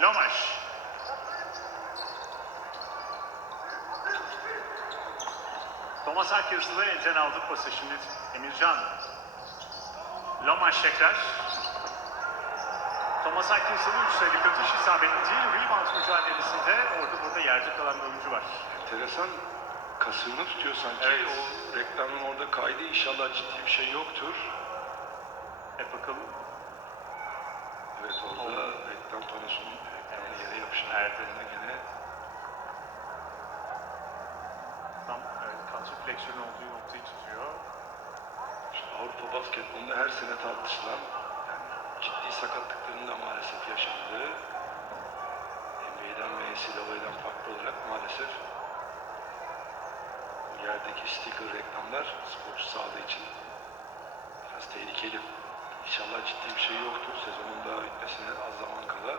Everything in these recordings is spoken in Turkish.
Lomaş. Thomas Akırslı elden aldı pası şimdi Emircan. Lomaş tekrar. Thomas Akırslı'nın üç sayılık atış isabetli. Rebound mücadelesinde orada burada yerde kalan bir oyuncu var. Enteresan kasığını tutuyor sanki. Evet. O reklamın orada kaydı inşallah ciddi bir şey yoktur. Hep bakalım. Evet orada reklam panosunun reklamını yere yapışan Evet. reklamına gene Tam evet, kalça fleksiyonu olduğu noktayı tutuyor. işte Avrupa basketbolunda her sene tartışılan yani ciddi sakatlıkların da maalesef yaşandığı NBA'den ve NCAA'den farklı olarak maalesef yerdeki sticker reklamlar sporcu sağlığı için biraz tehlikeli. İnşallah ciddi bir şey yoktur. Sezonun daha bitmesine az zaman kala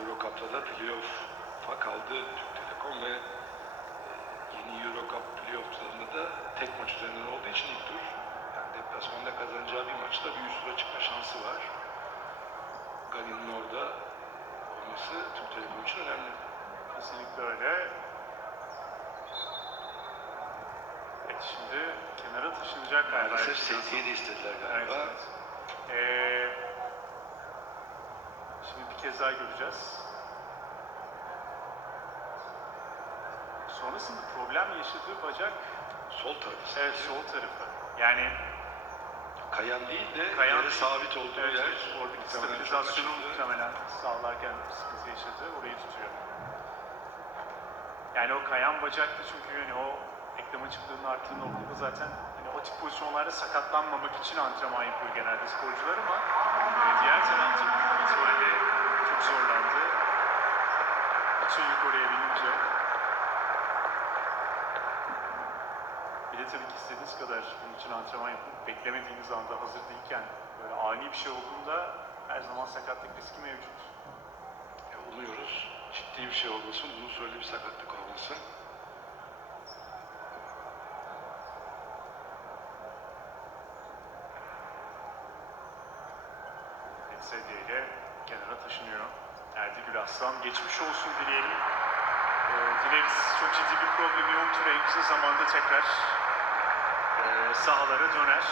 Euro Cup'ta da playoff'a kaldı Türk Telekom ve e, yeni Euro Cup playoff'larında da tek maç üzerinden olduğu için ilk tur yani deplasmanda kazanacağı bir maçta bir üst tura çıkma şansı var. Gani'nin orada olması Türk Telekom için önemli. Kesinlikle öyle. Evet şimdi kenara taşınacak galiba. Maalesef setiye de istediler Evet, galiba. evet. Ee, şimdi bir kez daha göreceğiz. Sonrasında problem yaşadığı bacak Sol tarafı. evet sol tarafı. Yani Kayan değil de Kayan yere sabit olduğu evet, yer. oradaki stabilizasyonu muhtemelen sağlarken sıkıntı yaşadı. Orayı tutuyor. Yani o kayan bacakta çünkü yani o eklem açıklığının arttığı noktada zaten hani o pozisyonlarda sakatlanmamak için antrenman yapıyor genelde sporcular ama e, diğer tarafta büyük ihtimalle çok zorlandı. Bütün yük oraya binince. Bir de tabii ki istediğiniz kadar bunun için antrenman yapıp beklemediğiniz anda hazır değilken böyle ani bir şey olduğunda her zaman sakatlık riski mevcut. Ya umuyoruz ciddi bir şey olmasın, uzun süreli bir sakatlık olmasın. sedyeyle kenara taşınıyor. Erdigül Aslan geçmiş olsun dileyelim. Ee, dileriz çok ciddi bir problemi yoktur. En kısa zamanda tekrar e, sahalara döner.